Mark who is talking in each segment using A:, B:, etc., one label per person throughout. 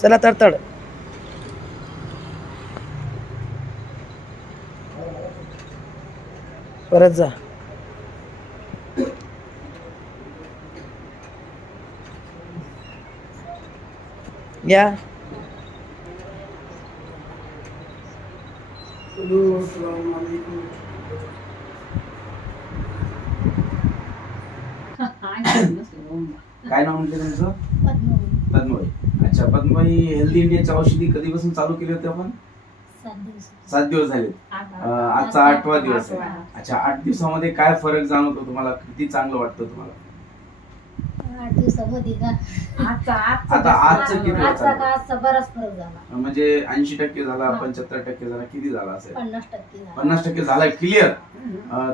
A: चला तडतड. परत जा. या.
B: काय नाव म्हटलं तुमचं
C: पद्मवी
B: पद्मबाई अच्छा पद्मबाई हेल्दी इंडियाच्या औषधी कधीपासून चालू केली होती आपण?
C: सात दिवस
B: सात दिवस झाले. आजचा आठवा दिवस आहे. अच्छा आठ दिवसामध्ये काय फरक जाणवतो तुम्हाला? किती चांगलं वाटतं तुम्हाला?
C: आठ दिवसामध्ये का
D: आजचा
B: आता आजचं किती म्हणजे ऐंशी टक्के झाला. पंच्याहत्तर टक्के झाला किती झाला असेल?
C: पन्नास टक्के झाला.
B: पन्नास टक्के झाला क्लिअर.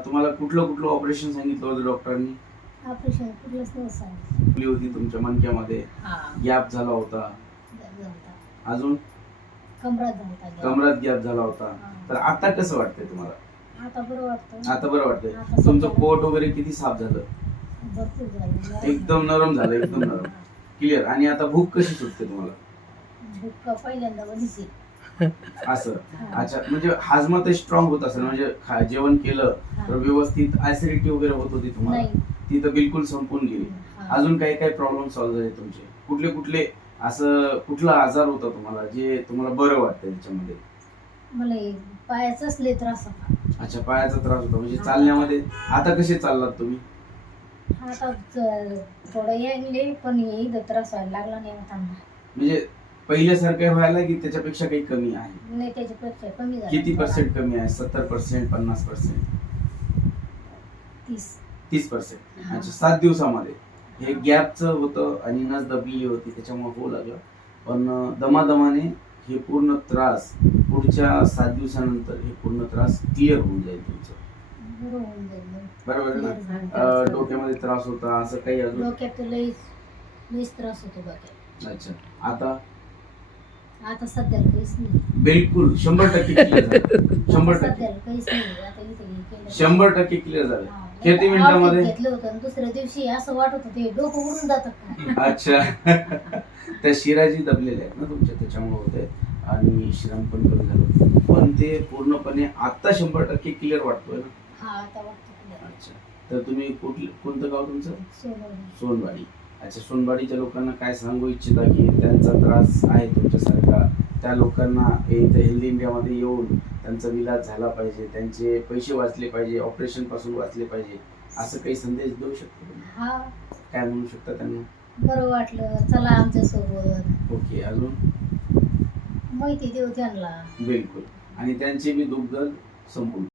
B: तुम्हाला कुठलं कुठलं ऑपरेशन सांगितलं होतं डॉक्टरांनी?
C: ऑपरेशन कुठलंच नव्हतं.
B: होती तुमच्या मणक्यामध्ये? गॅप झाला होता. अजून?
C: कमरात गॅप.
B: कमरात गॅप झाला होता.
C: हा.
B: तर आता कसं वाटतंय तुम्हाला?
C: आता बरं वाटतं.
B: आता बरं वाटतंय. तुमचं
C: सध्या-
B: पोट वगैरे किती साफ झालं?
C: भरपूर झालं.
B: एकदम नरम झालं एकदम नरम. क्लिअर आणि आता भूक कशी सुटते तुम्हाला?
C: भूक पहिल्यांदा बघितली
B: असं? अच्छा म्हणजे हाजमा तर स्ट्रॉंग होत असेल. म्हणजे खा- जेवण केलं तर व्यवस्थित ऍसिडिटी वगैरे होत होती तुम्हाला?
C: नाही.
B: ती तर बिलकुल संपून गेली. अजून काही काही प्रॉब्लेम सॉल्व्ह झाले तुमचे. कुठले कुठले असं कुठला आजार होता तुम्हाला जे तुम्हाला बरं वाटतं त्याच्यामध्ये
C: मला हे पायाचाच लय त्रास होता.
B: अच्छा पायाचा त्रास होता. म्हणजे चालण्यामध्ये आता कसे चाललात तुम्ही?
C: आता ज- थोडं यायले पण हे इथं त्रास व्हायला लागला नाही
B: म्हणजे पहिल्यासारखं व्हायला की त्याच्यापेक्षा काही कमी आहे?
C: नाही त्याच्यापेक्षा कमी झालं.
B: किती पर्सेंट कमी आहे? सत्तर पर्सेंट पन्नास पर्सेंट
C: तीस.
B: तीस पर्सेंट. अच्छा सात दिवसामध्ये. हे गॅपचं होतं आणि नस दबलेली होती त्याच्यामुळे होऊ लागलं. पण दमादमाने हे पूर्ण त्रास पुढच्या सात दिवसानंतर हे पूर्ण त्रास क्लिअर होऊन जाईल तुमचं. बरोबर आहे ना. अं, डोक्यामध्ये त्रास होता असं काही अजून?
C: डोक्यात लई लईच त्रास होतो डोक्यात.
B: अच्छा. आता?
C: आता सध्याला काहीच नाही.
B: बिलकुल शंभर टक्के क्लिअर झालं. शंभर टक्के.
C: सध्याला काहीच नाही. आता इथे हे केलं.
B: शंभर टक्के क्लिअर झालं.
C: हा.
B: किती मिनिटामध्ये?
C: औषध घेतलं होतं आणि दुसऱ्या दिवशी असं वाटत होतं हे डोकं उडून
B: अच्छा. त्या शिराजी दबलेल्या आहेत ना तुमच्या त्याच्यामुळे होते. आणि श्रम पण कमी झालं पण ते पूर्णपणे आता शंभर टक्के क्लिअर वाटतोय ना?
C: हा आता वाटतं clear.
B: अच्छा. तर तुम्ही कुठलं कोणतं गाव तुमचं?
C: सोनवडी.
B: सोनवाडी. अच्छा सोनवाडीच्या लोकांना काय सांगू इच्छिता की त्यांचा त्रास आहे तुमच्यासारखा. त्या लोकांना इथे हेल्दी इंडियामध्ये येऊन त्यांचा इलाज झाला पाहिजे त्यांचे पैसे वाचले पाहिजे ऑपरेशनपासून वाचले पाहिजे असं काही संदेश देऊ शकतो?
C: हा.
B: काय म्हणू शकता त्यांना?
C: बरं वाटलं. चला आमच्यासोबत
B: ओके अजून?
C: माहिती देऊ त्यांना.
B: बिलकुल. आणि त्यांचे बी दुग्ध संपूर्ण.